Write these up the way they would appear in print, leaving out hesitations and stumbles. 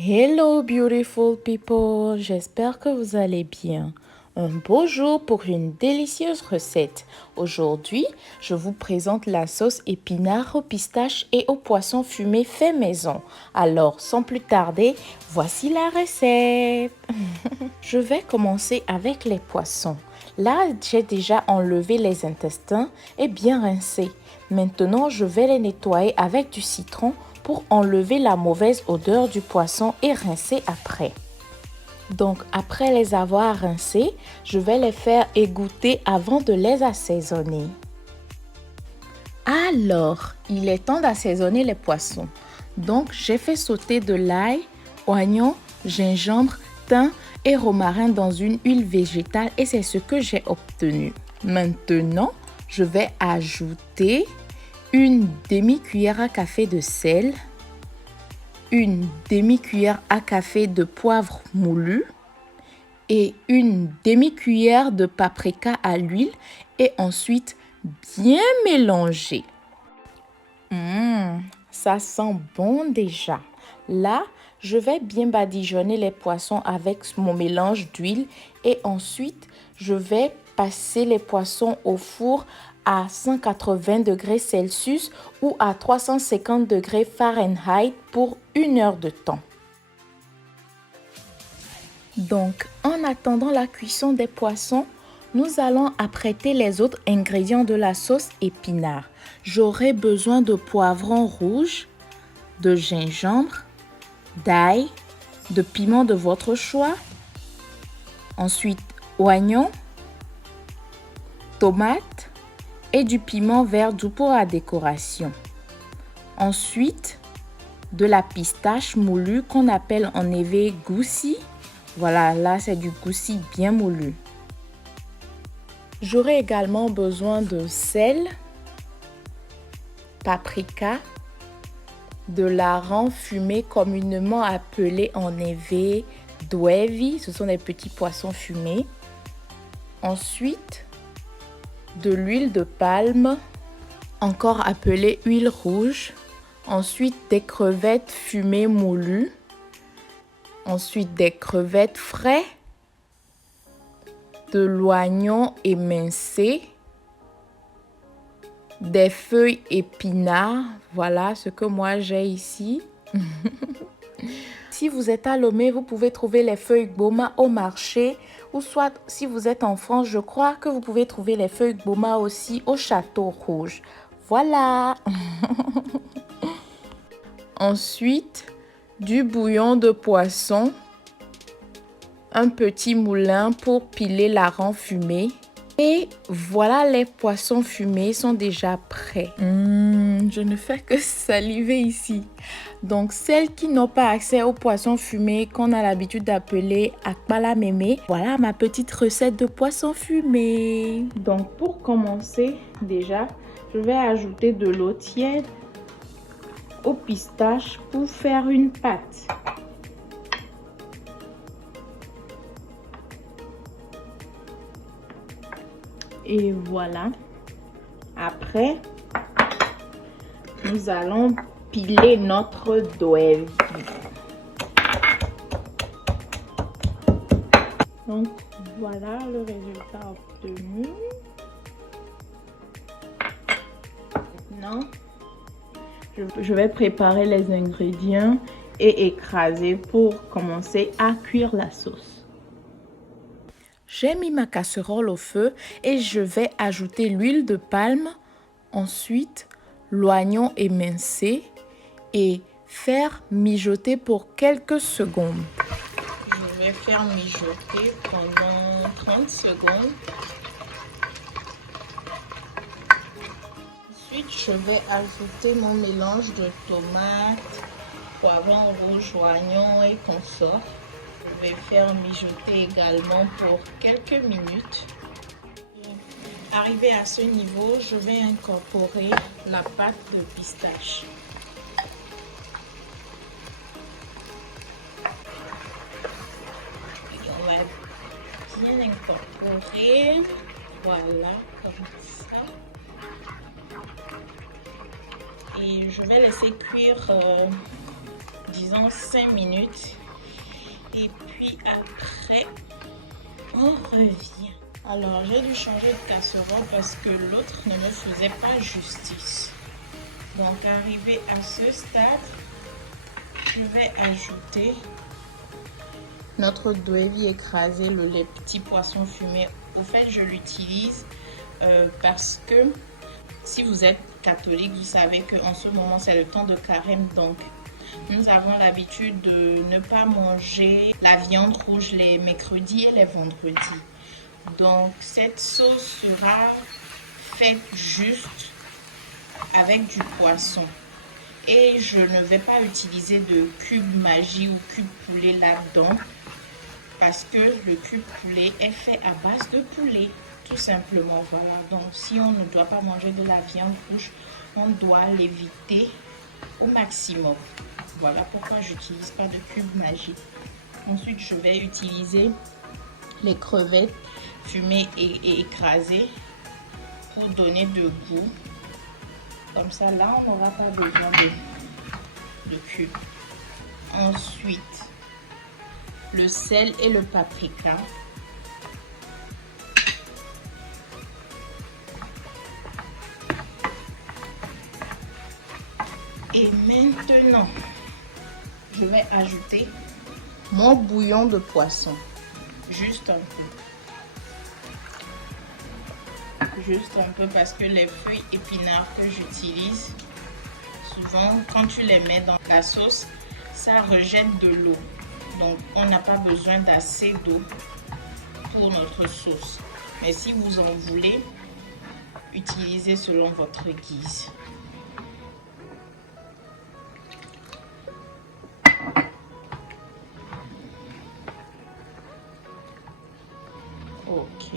Hello beautiful people, j'espère que vous allez bien. Un beau jour pour une délicieuse recette. Aujourd'hui, je vous présente la sauce épinard aux pistaches et aux poissons fumés fait maison. Alors, sans plus tarder, voici la recette. Je vais commencer avec les poissons. Là, j'ai déjà enlevé les intestins et bien rincé. Maintenant, je vais les nettoyer avec du citron pour enlever la mauvaise odeur du poisson et rincer après. Donc, après les avoir rincés, je vais les faire égoutter avant de les assaisonner. Alors, il est temps d'assaisonner les poissons. Donc, j'ai fait sauter de l'ail, oignon, gingembre, thym et romarin dans une huile végétale et c'est ce que j'ai obtenu. Maintenant, je vais ajouter une demi-cuillère à café de sel, une demi-cuillère à café de poivre moulu et une demi-cuillère de paprika à l'huile et ensuite bien mélanger. Ça sent bon déjà. Là, je vais bien badigeonner les poissons avec mon mélange d'huile et ensuite, je vais passer les poissons au four à 180 degrés Celsius ou à 350 degrés Fahrenheit pour 1 heure de temps. Donc, en attendant la cuisson des poissons, nous allons apprêter les autres ingrédients de la sauce épinard. J'aurai besoin de poivrons rouges, de gingembre, d'ail, de piment de votre choix, ensuite oignons, tomates et du piment vert doux pour la décoration. Ensuite, de la pistache moulue qu'on appelle en éveil goussi. Voilà, là c'est du goussi bien moulu. J'aurai également besoin de sel, paprika, de larron fumé communément appelé en éveil doevi, ce sont des petits poissons fumés. Ensuite, de l'huile de palme, encore appelée huile rouge. Ensuite, des crevettes fumées moulues. Ensuite, des crevettes frais. De l'oignon émincé. Des feuilles épinards. Voilà ce que moi j'ai ici. Si vous êtes à Lomé, vous pouvez trouver les feuilles Gboma au marché. Ou soit, si vous êtes en France, je crois que vous pouvez trouver les feuilles Gboma aussi au Château Rouge. Voilà. Ensuite, du bouillon de poisson. Un petit moulin pour piler larron fumé. Et voilà, les poissons fumés sont déjà prêts. Je ne fais que saliver ici. Donc, celles qui n'ont pas accès aux poissons fumés qu'on a l'habitude d'appeler akpala mémé, voilà ma petite recette de poissons fumés. Donc, pour commencer, déjà, je vais ajouter de l'eau tiède aux pistaches pour faire une pâte. Et voilà. Après, nous allons piler notre doevi. Donc, voilà le résultat obtenu. Maintenant, je vais préparer les ingrédients et écraser pour commencer à cuire la sauce. J'ai mis ma casserole au feu et je vais ajouter l'huile de palme, ensuite l'oignon émincé et faire mijoter pour quelques secondes. Je vais faire mijoter pendant 30 secondes. Ensuite, je vais ajouter mon mélange de tomates, poivrons rouges, oignons et consorts. Je vais faire mijoter également pour quelques minutes. Arrivé à ce niveau, je vais incorporer la pâte de pistache. Et on va bien incorporer. Voilà, comme ça. Et je vais laisser cuire disons 5 minutes. Et puis après, on revient. Alors, j'ai dû changer de casserole parce que l'autre ne me faisait pas justice. Donc, arrivé à ce stade, je vais ajouter notre gravy écrasé, les petits poissons fumés. Au fait, je l'utilise parce que si vous êtes catholique, vous savez qu'en ce moment, c'est le temps de carême. Donc, nous avons l'habitude de ne pas manger la viande rouge les mercredis et les vendredis. Donc, cette sauce sera faite juste avec du poisson. Et je ne vais pas utiliser de cube magie ou cube poulet là-dedans. Parce que le cube poulet est fait à base de poulet. Tout simplement, voilà. Donc, si on ne doit pas manger de la viande rouge, on doit l'éviter au maximum. Voilà pourquoi je n'utilise pas de cube magique. Ensuite, je vais utiliser les crevettes fumées et écrasées pour donner de goût. Comme ça, là, on n'aura pas besoin de cube. Ensuite, le sel et le paprika. Et maintenant, je vais ajouter mon bouillon de poisson. Juste un peu. Juste un peu parce que les feuilles épinards que j'utilise, souvent quand tu les mets dans la sauce, ça rejette de l'eau. Donc on n'a pas besoin d'assez d'eau pour notre sauce. Mais si vous en voulez, utilisez selon votre guise. Ok.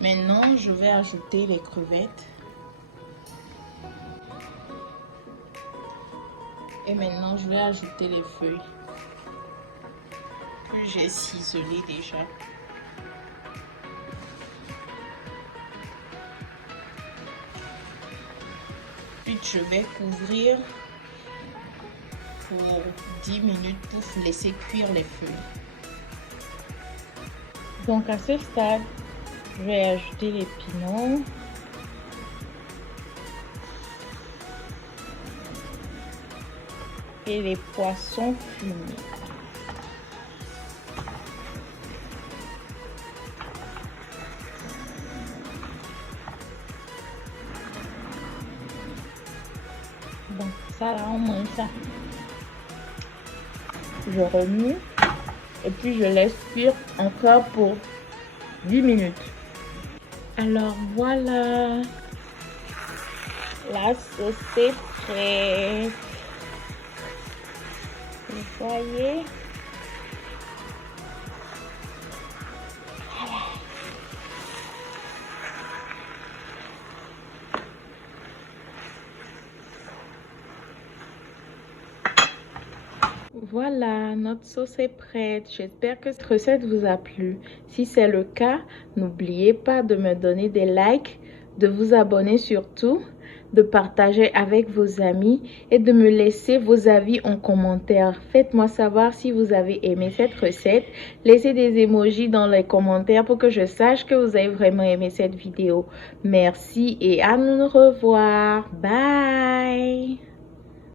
Maintenant, je vais ajouter les crevettes. Et maintenant, je vais ajouter les feuilles que j'ai ciselées déjà. Puis, je vais couvrir pour 10 minutes pour laisser cuire les feuilles. Donc, à ce stade, je vais ajouter les piments. Et les poissons fumés. Donc ça là, on mange ça. Je remue et puis je laisse cuire encore pour 10 minutes. Alors voilà, la sauce est prête. Vous voyez? Voilà, notre sauce est prête. J'espère que cette recette vous a plu. Si c'est le cas, n'oubliez pas de me donner des likes, de vous abonner surtout, de partager avec vos amis et de me laisser vos avis en commentaire. Faites-moi savoir si vous avez aimé cette recette. Laissez des emojis dans les commentaires pour que je sache que vous avez vraiment aimé cette vidéo. Merci et à nous revoir. Bye!